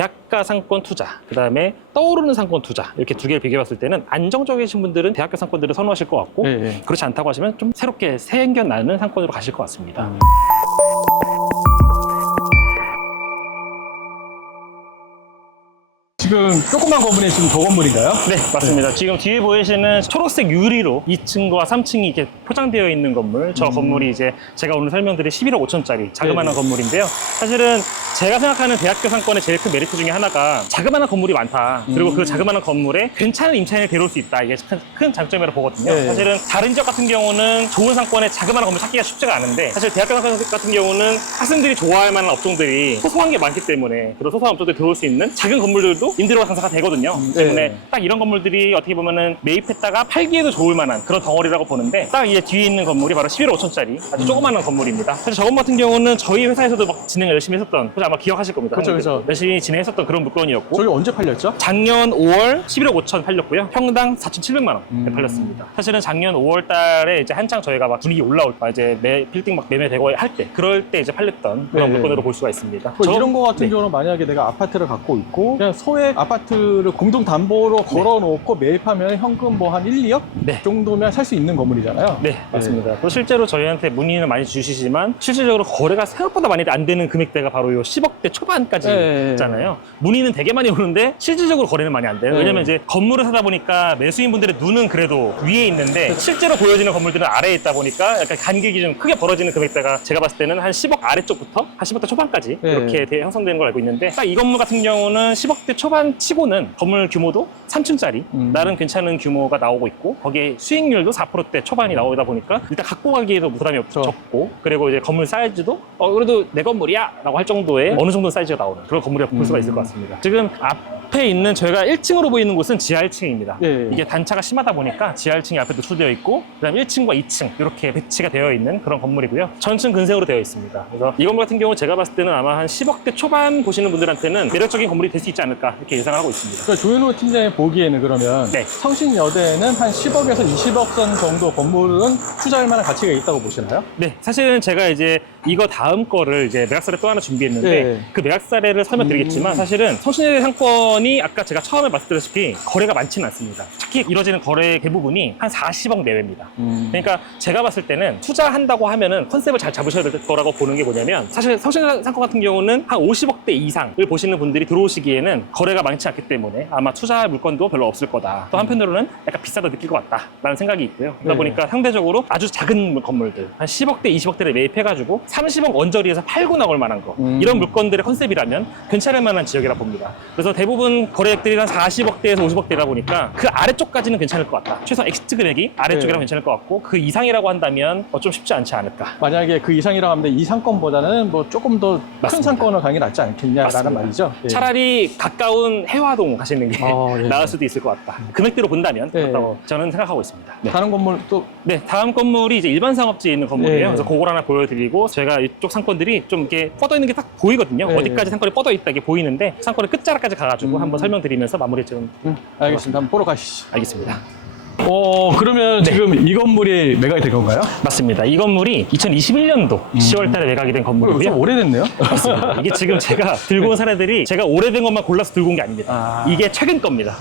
대학가 상권 투자, 그 다음에 떠오르는 상권 투자, 이렇게 두 개를 비교해봤을 때는 안정적이신 분들은 대학가 상권들을 선호하실 것 같고, 그렇지 않다고 하시면 좀 새롭게 생겨나는 상권으로 가실 것 같습니다. 지금 조그만 건물이 지금 저 건물인가요? 네, 맞습니다. 지금 뒤에 보이시는 초록색 유리로 2층과 3층이 이렇게 포장되어 있는 건물, 저 건물이 이제 제가 오늘 설명드린 11억 5천짜리 자그마한 건물인데요. 사실은 제가 생각하는 대학교 상권의 제일 큰 메리트 중에 하나가 자그마한 건물이 많다. 그리고 그 자그마한 건물에 괜찮은 임차인을 데려올 수 있다. 이게 큰 장점이라고 보거든요. 사실은 다른 지역 같은 경우는 좋은 상권의 자그마한 건물 찾기가 쉽지가 않은데, 사실 대학교 상권 같은 경우는 학생들이 좋아할 만한 업종들이 소소한 게 많기 때문에, 그런 소소한 업종들이 들어올 수 있는 작은 건물들도 임대료가 장사가 되거든요. 때문에 딱 이런 건물들이 어떻게 보면은 매입했다가 팔기에도 좋을 만한 그런 덩어리라고 보는데, 딱 이제 뒤에 있는 건물이 바로 11억 5천짜리 아주 조그마한 건물입니다. 사실 저 건물 같은 경우는 저희 회사에서도 막 진행을 열심히 했었던, 아마 기억하실 겁니다. 그렇죠. 열심히 진행했었던 그런 물건이었고, 저기 언제 팔렸죠? 작년 5월 11억 5천 팔렸고요. 평당 4,700만 원에 팔렸습니다. 사실은 작년 5월 달에 이제 한창 저희가 막 분위기 올라올 때, 이제 빌딩 막 매매되고 할 때, 그럴 때 이제 팔렸던 그런 물건으로 볼 수가 있습니다. 이런 거 같은 경우는 만약에 내가 아파트를 갖고 있고 그냥 소액 아파트를 공동 담보로 걸어놓고 매입하면 현금 뭐 한 1, 2억 정도면 살 수 있는 건물이잖아요. 네, 맞습니다. 또 실제로 저희한테 문의는 많이 주시지만 실질적으로 거래가 생각보다 많이 안 되는 금액대가 바로 요 10억대 초반까지 있잖아요. 문의는 되게 많이 오는데 실질적으로 거래는 많이 안 돼요. 왜냐면 이제 건물을 사다 보니까 매수인분들의 눈은 그래도 위에 있는데 실제로 보여지는 건물들은 아래에 있다 보니까 약간 간격이 좀 크게 벌어지는 금액대가 제가 봤을 때는 한 10억 아래쪽부터 한 10억대 초반까지 이렇게 형성되는 걸 알고 있는데, 딱 이 건물 같은 경우는 10억대 초반 치고는 건물 규모도 3층짜리 나름 괜찮은 규모가 나오고 있고, 거기에 수익률도 4%대 초반이 나오다 보니까 일단 갖고 가기에도 부담이 적고, 그리고 이제 건물 사이즈도 그래도 내 건물이야 라고 할 정도의 어느 정도 사이즈가 나오는 그런 건물이라고 볼 수가 있을 것 같습니다. 지금 앞에 있는 저희가 1층으로 보이는 곳은 지하 1층입니다. 이게 단차가 심하다 보니까 지하 1층이 앞에 노출되어 있고, 그 다음에 1층과 2층 이렇게 배치가 되어 있는 그런 건물이고요. 전층 근생으로 되어 있습니다. 그래서 이 건물 같은 경우 제가 봤을 때는 아마 한 10억대 초반 보시는 분들한테는 매력적인 건물이 될 수 있지 않을까 이렇게 예상을 하고 있습니다. 그러니까 조현우 팀장이 보기에는 그러면 성신여대에는 한 10억에서 20억 선 정도 건물은 투자할 만한 가치가 있다고 보시나요? 네, 사실은 제가 이제 이거 다음 거를 이제 매각사례 또 하나 준비했는데 그 매각사례를 설명드리겠지만, 사실은 성신여대 상권이 아까 제가 처음에 말씀드렸다시피 거래가 많지는 않습니다. 특히 이뤄지는 거래 대부분이 한 40억 내외입니다. 그러니까 제가 봤을 때는 투자한다고 하면은 컨셉을 잘 잡으셔야 될 거라고 보는 게 뭐냐면, 사실 성신여대 상권 같은 경우는 한 50억대 이상을 보시는 분들이 들어오시기에는 거래가 많지 않기 때문에 아마 투자할 물건도 별로 없을 거다. 또 한편으로는 약간 비싸다 느낄 것 같다라는 생각이 있고요. 그러다 보니까 상대적으로 아주 작은 건물들 한 10억대, 20억대를 매입해가지고 30억 언저리에서 팔고 나올 만한 거, 이런 물건들의 컨셉이라면 괜찮을 만한 지역이라 봅니다. 그래서 대부분 거래액들이 한 40억대에서 50억대다 보니까 그 아래쪽까지는 괜찮을 것 같다. 최소 엑시트 금액이 아래쪽이라면 괜찮을 것 같고, 그 이상이라고 한다면 좀 쉽지 않지 않을까. 만약에 그 이상이라고 하면 이 상권보다는 뭐 조금 더 큰 상권을 가는 게 낫지 않겠냐라는 말이죠. 차라리 가까운 해화동 가시는 게 나을 수도 있을 것 같다. 금액대로 본다면 그렇다고 저는 생각하고 있습니다. 다른 건물 또? 네, 다음 건물이 이제 일반 상업지에 있는 건물이에요. 그래서 그걸 하나 보여드리고, 저희가 이쪽 상권들이 좀 이렇게 뻗어 있는 게 딱 보이거든요. 어디까지 상권이 뻗어 있다 이게 보이는데, 상권의 끝자락까지 가가지고 한번 설명드리면서 마무리 좀. 알겠습니다. 한번 보러 가시죠. 알겠습니다. 그러면 지금 이 건물이 매각이 된 건가요? 맞습니다. 이 건물이 2021년도 10월 달에 매각이 된 건물이고요. 좀 오래됐네요? 맞습니다. 이게 지금 제가 들고 온 사례들이 제가 오래된 것만 골라서 들고 온 게 아닙니다. 이게 최근 겁니다.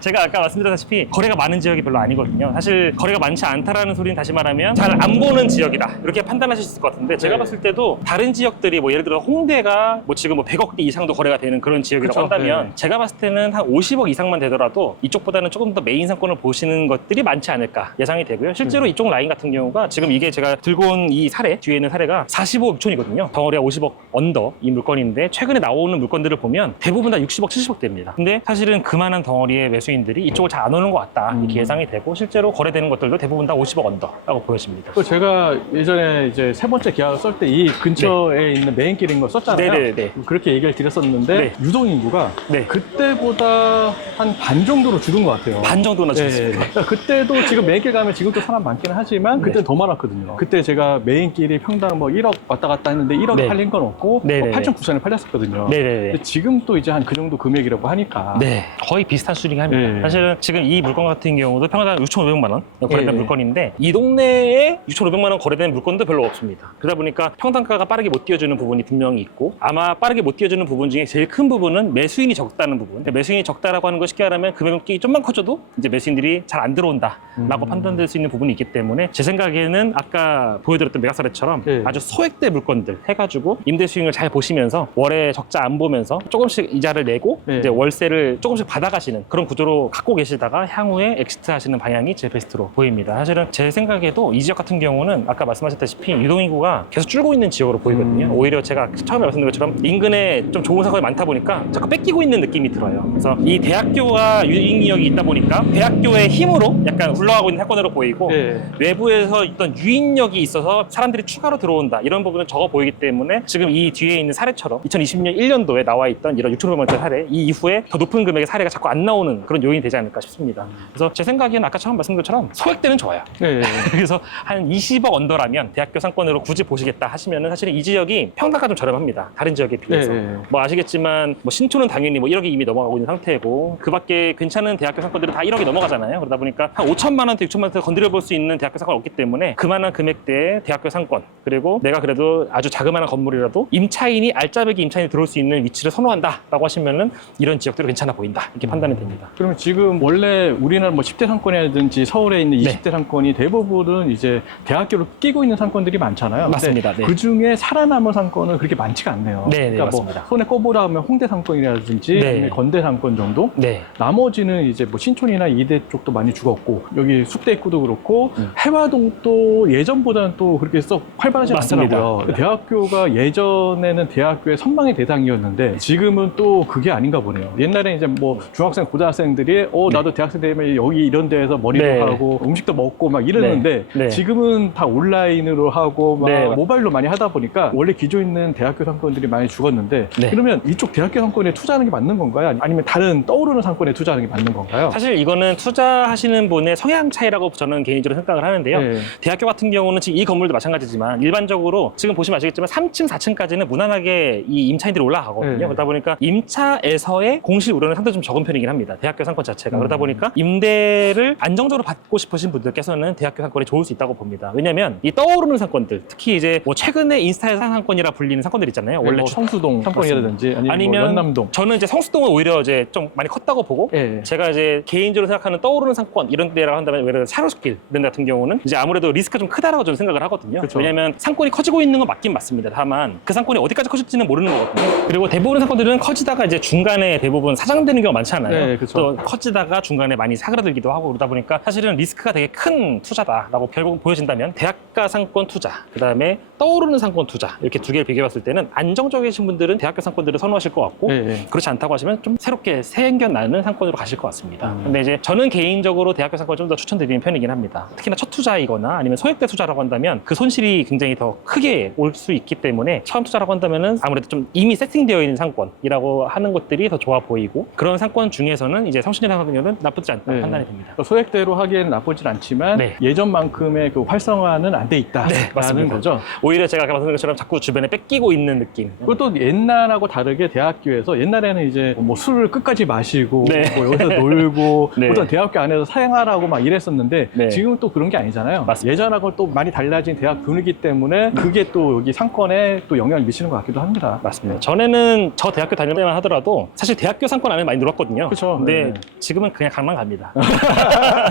제가 아까 말씀드렸다시피 거래가 많은 지역이 별로 아니거든요. 사실 거래가 많지 않다라는 소리는 다시 말하면 잘 안 보는 지역이다 이렇게 판단하실 수 있을 것 같은데, 제가 봤을 때도 다른 지역들이 뭐 예를 들어 홍대가 뭐 지금 뭐 100억대 이상도 거래가 되는 그런 지역이라고 한다면, 제가 봤을 때는 한 50억 이상만 되더라도 이쪽보다는 조금 더 메인 상권을 보시는 것들이 많지 않을까 예상이 되고요. 실제로 이쪽 라인 같은 경우가 지금 이게 제가 들고 온 이 사례, 뒤에 있는 사례가 45억 6천이거든요. 덩어리가 50억 언더 이 물건인데, 최근에 나오는 물건들을 보면 대부분 다 60억 70억대입니다. 근데 사실은 그만한 덩어리의 매수인들이 이쪽을 잘 안 오는 것 같다 이렇게 예상이 되고, 실제로 거래되는 것들도 대부분 다 50억 언더라고 보여집니다. 제가 예전에 이제 세 번째 계약을 쓸 때 이 근처에 있는 메인길인 거 썼잖아요. 그렇게 얘기를 드렸었는데 유동 인구가 그때보다 한 반 정도로 줄은 것 같아요. 반 정도 정도나 주셨습니다. 그때도 지금 메인길 가면 지금도 사람 많기는 하지만 그때는 더 많았거든요. 그때 제가 메인길이 평당 뭐 1억 왔다 갔다 했는데 1억에 네. 팔린 건 없고 뭐 8,900원에 팔렸었거든요. 네네네. 근데 지금 또 이제 한 그 정도 금액이라고 하니까 네, 거의 비슷한 수준이 합니다. 네. 사실은 지금 이 물건 같은 경우도 평당 6,500만 원 거래된 네. 물건인데 이 동네에 6,500만 원 거래된 물건도 별로 없습니다. 그러다 보니까 평당가가 빠르게 못 뛰어주는 부분이 분명히 있고 아마 빠르게 못 뛰어주는 부분 중에 제일 큰 부분은 매수인이 적다는 부분. 매수인이 적다라고 하는 걸 쉽게 말하면 금액이 좀만 커져도 이제 매수인들이 잘 안 들어온다라고 판단될 수 있는 부분이 있기 때문에 제 생각에는 아까 보여드렸던 메가사례처럼 네. 아주 소액대 물건들 해가지고 임대 수익을 잘 보시면서 월에 적자 안 보면서 조금씩 이자를 내고 네. 이제 월세를 조금씩 받아가시는 그런 구조로 갖고 계시다가 향후에 엑시트 하시는 방향이 제일 베스트로 보입니다. 사실은 제 생각에도 이 지역 같은 경우는 아까 말씀하셨다시피 유동인구가 계속 줄고 있는 지역으로 보이거든요. 오히려 제가 처음에 말씀드린 것처럼 인근에 좀 좋은 상권이 많다 보니까 자꾸 뺏기고 있는 느낌이 들어요. 그래서 이 대학교가 유인력이 있다 보니까 대학교의 힘으로 약간 굴러가고 있는 사건으로 보이고 네. 외부에서 어떤 유인력이 있어서 사람들이 추가로 들어온다 이런 부분은 적어 보이기 때문에 지금 이 뒤에 있는 사례처럼 2020년 1년도에 나와 있던 이런 6,500만원짜리 사례 이 이후에 더 높은 금액의 사례가 자꾸 안 나오는 그런 요인이 되지 않을까 싶습니다. 그래서 제 생각에는 아까 처음 말씀드린 것처럼 소액대는 좋아요. 네. 그래서 한 20억 언더라면 대학교 상권으로 굳이 보시겠다 하시면은 사실은 이 지역이 평당가 좀 저렴합니다. 다른 지역에 비해서. 네. 뭐 아시겠지만 뭐 신촌은 당연히 뭐 1억이 이미 넘어가고 있는 상태고 그 밖에 괜찮은 대학교 상권들은 다 1억이 넘어가잖아요. 그러다 보니까 한 5천만 원대, 6천만 원대 건드려 볼 수 있는 대학교 상권 없기 때문에 그만한 금액대의 대학교 상권 그리고 내가 그래도 아주 자그마한 건물이라도 임차인이 알짜배기 임차인이 들어올 수 있는 위치를 선호한다라고 하시면은 이런 지역들이 괜찮아 보인다 이렇게 판단이 됩니다. 그러면 지금 원래 우리나라 뭐 10대 상권이라든지 서울에 있는 네. 20대 상권이 대부분은 이제 대학교를 끼고 있는 상권들이 많잖아요. 맞습니다. 네. 그 중에 살아남은 상권은 그렇게 많지가 않네요. 네, 네, 그러니까 맞습니다. 뭐 손에 꼽으라 하면 홍대 상권이라든지 네. 아니면 건대 상권 정도. 네. 나머지는 이제 뭐 신촌이나 이대 쪽도 많이 죽었고 여기 숙대 입구도 그렇고 해화동도 예전보다는 또 그렇게 썩 활발하지 맞습니다. 않더라고요. 대학교가 예전에는 대학교의 선망의 대상이었는데 지금은 또 그게 아닌가 보네요. 옛날에 이제 뭐 중학생, 고등학생들이 나도 대학생 되면 여기 이런 데에서 머리도 네. 하고 음식도 먹고 막 이러는데 네. 네. 지금은 다 온라인으로 하고 막 네. 모바일로 많이 하다 보니까 원래 기존 있는 대학교 상권들이 많이 죽었는데 네. 그러면 이쪽 대학교 상권에 투자하는 게 맞는 건가요? 아니면 다른 떠오르는 상권에 투자하는 게 맞는 건가요? 사실 이거는 투자하시는 분의 성향 차이라고 저는 개인적으로 생각을 하는데요. 네. 대학교 같은 경우는 지금 이 건물도 마찬가지지만 일반적으로 지금 보시면 아시겠지만 3층, 4층까지는 무난하게 이 임차인들이 올라가거든요. 네. 그러다 보니까 임차에서의 공실 우려는 상당히 좀 적은 편이긴 합니다. 대학교 상권 자체가. 그러다 보니까 임대를 안정적으로 받고 싶으신 분들께서는 대학교 상권이 좋을 수 있다고 봅니다. 왜냐하면 이 떠오르는 상권들, 특히 이제 뭐 최근에 인스타에서 상권이라 불리는 상권들 있잖아요. 원래 뭐 성수동 상권이라든지 아니면 뭐 연남동. 저는 이제 성수동은 오히려 이제 좀 많이 컸다고 보고 네. 제가 이제 개인적으로 생각하는 떠오르는 상권 이런 데라고 한다면 예를 들어 샤롯길 이런 데 같은 경우는 이제 아무래도 리스크가 좀 크다라고 저는 생각을 하거든요. 그쵸. 왜냐하면 상권이 커지고 있는 건 맞긴 맞습니다. 다만 그 상권이 어디까지 커질지는 모르는 거거든요. 그리고 대부분의 상권들은 커지다가 이제 중간에 대부분 사장되는 경우가 많잖아요. 네, 그쵸. 또 커지다가 중간에 많이 사그라들기도 하고 그러다 보니까 사실은 리스크가 되게 큰 투자다라고 결국 보여진다면 대학가 상권 투자, 그다음에 떠오르는 상권 투자 이렇게 두 개를 비교해봤을 때는 안정적이신 분들은 대학가 상권들을 선호하실 것 같고 네. 그렇지 않다고 하시면 좀 새롭게 생겨나는 상권으로 가실 것 같습니다. 근데 이제 저는 개인적으로 대학교 상권 좀 더 추천드리는 편이긴 합니다. 특히나 첫 투자이거나 아니면 소액대 투자라고 한다면 그 손실이 굉장히 더 크게 올 수 있기 때문에 처음 투자라고 한다면은 아무래도 좀 이미 세팅되어 있는 상권이라고 하는 것들이 더 좋아 보이고 그런 상권 중에서는 이제 성신이라는 같은 경우는 나쁘지 않다 네. 판단이 됩니다. 소액대로 하기에는 나쁘진 않지만 네. 예전만큼의 그 활성화는 안 돼 있다라는 네, 맞습니다. 거죠. 오히려 제가 아까 말씀드린 것처럼 자꾸 주변에 뺏기고 있는 느낌. 그것도 옛날하고 다르게 대학교에서 옛날에는 이제 뭐 술을 끝까지 마시고 네. 뭐 여기서 놀고 네. 어떤 대학교 안에서 사행하라고 막 이랬었는데 네. 지금은 또 그런 게 아니잖아요. 맞습니다. 예전하고 또 많이 달라진 대학 분위기 때문에 그게 또 여기 상권에 또 영향을 미치는 것 같기도 합니다. 맞습니다. 전에는 저 대학교 다닐 때만 하더라도 사실 대학교 상권 안에 많이 놀았거든요. 그쵸. 근데 네. 지금은 그냥 강남 갑니다.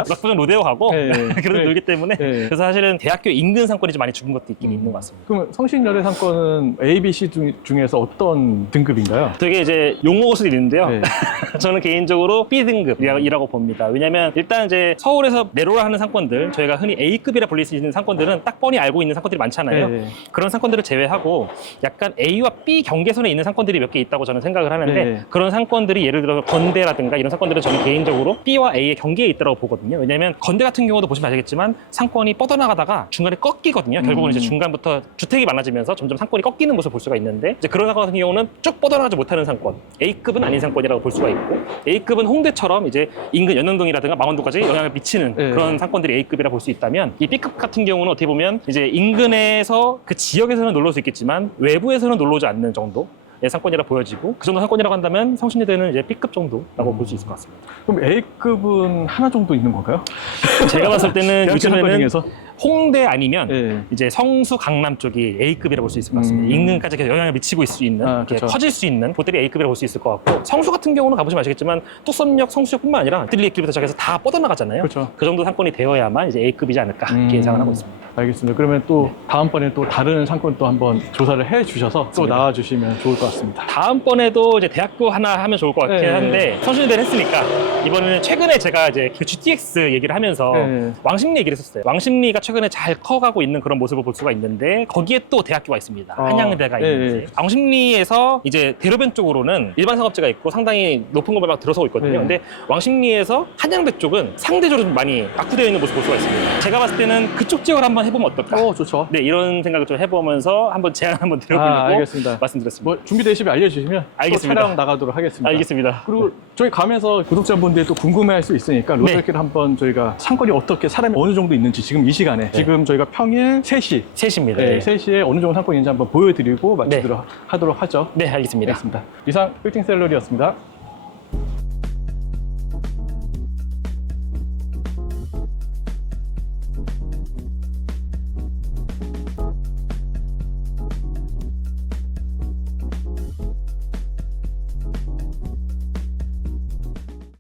락부전 로데오 가고 네. 그래도 네. 놀기 때문에 네. 그래서 사실은 대학교 인근 상권이 좀 많이 죽은 것도 있긴 있는 것 같습니다. 그럼 성신여대 상권은 A, B, C 중에서 어떤 등급인가요? 되게 이제 용어가 있는데요. 네. 저는 개인적으로 B등급이라고 봅니다. 왜냐면 일단 이제 서울에서 내로라 하는 상권들, 저희가 흔히 A급이라 불릴 수 있는 상권들은 딱 뻔히 알고 있는 상권들이 많잖아요. 네. 그런 상권들을 제외하고 약간 A와 B 경계선에 있는 상권들이 몇 개 있다고 저는 생각을 하는데 네. 그런 상권들이 예를 들어 건대라든가 이런 상권들은 저는 개인적으로 B와 A의 경계에 있다고 보거든요. 왜냐면 건대 같은 경우도 보시면 아시겠지만 상권이 뻗어나가다가 중간에 꺾이거든요. 결국은 이제 중간부터 주택이 많아지면서 점점 상권이 꺾이는 모습을 볼 수가 있는데 이제 그런 상권 같은 경우는 쭉 뻗어나가지 못하는 상권, A급은 아닌 상권이라고 볼 수가 있고 A급은 홍대처럼 이제 인근 연능동이라든가 망원동까지 영향을 미치는 네. 그런 상권들이 A급이라 볼 수 있다면 이 B급 같은 경우는 어떻게 보면 이제 인근에서 그 지역에서는 놀러 올 수 있겠지만 외부에서는 놀러 오지 않는 정도 의 상권이라 보여지고 그 정도 상권이라고 한다면 성신여대는 이제 B급 정도라고 볼 수 있을 것 같습니다. 그럼 A급은 하나 정도 있는 건가요? 제가 봤을 때는 대학교 상권 요즘에는 중에서? 홍대 아니면 네. 이제 성수, 강남 쪽이 A급이라고 볼 수 있을 것 같습니다. 인근까지 계속 영향을 미치고 있을 수 있는, 이렇게 그쵸. 커질 수 있는 곳들이 A급이라고 볼 수 있을 것 같고 성수 같은 경우는 가보시면 아시겠지만 뚝섬역, 성수역뿐만 아니라 뜰리길부터 시작해서 다 뻗어나가잖아요. 그렇죠. 그 정도 상권이 되어야만 이제 A급이지 않을까 이렇게 예상을 하고 있습니다. 알겠습니다. 그러면 또 다음번에 또 다른 상권 또 한번 조사를 해 주셔서 또 맞습니다. 나와주시면 좋을 것 같습니다. 다음번에도 이제 대학교 하나 하면 좋을 것 같긴 네. 한데 성신여대를 했으니까 이번에는 최근에 제가 이제 그 GTX 얘기를 하면서 네. 왕십리 얘기를 했었어요. 왕십리가 최근에 잘 커가고 있는 그런 모습을 볼 수가 있는데 거기에 또 대학교가 있습니다. 한양대가 네, 있는지. 네. 왕십리에서 이제 대로변 쪽으로는 일반 상업지가 있고 상당히 높은 건물 막 들어서고 있거든요. 네. 근데 왕십리에서 한양대 쪽은 상대적으로 좀 많이 악화되어 있는 모습을 볼 수가 있습니다. 제가 봤을 때는 그쪽 지역을 한번 해보면 어떨까? 좋죠. 네, 이런 생각을 좀 해보면서 한번 제안 한번 드려보려고 알겠습니다. 말씀드렸습니다. 뭐 준비되시면 알려주시면 알겠습니다. 또 촬영 나가도록 하겠습니다. 알겠습니다. 그리고 저희 가면서 구독자분들이 또 궁금해할 수 있으니까 로드길 한번 저희가 상권이 어떻게 사람이 어느 정도 있는지 지금 이 시간에 지금 저희가 평일 3시 3시입니다. 네, 3시에 어느 정도 상권이 있는지 한번 보여드리고 마치도록 하도록 하죠. 네, 알겠습니다. 알겠습니다. 이상 빌딩 샐러리였습니다.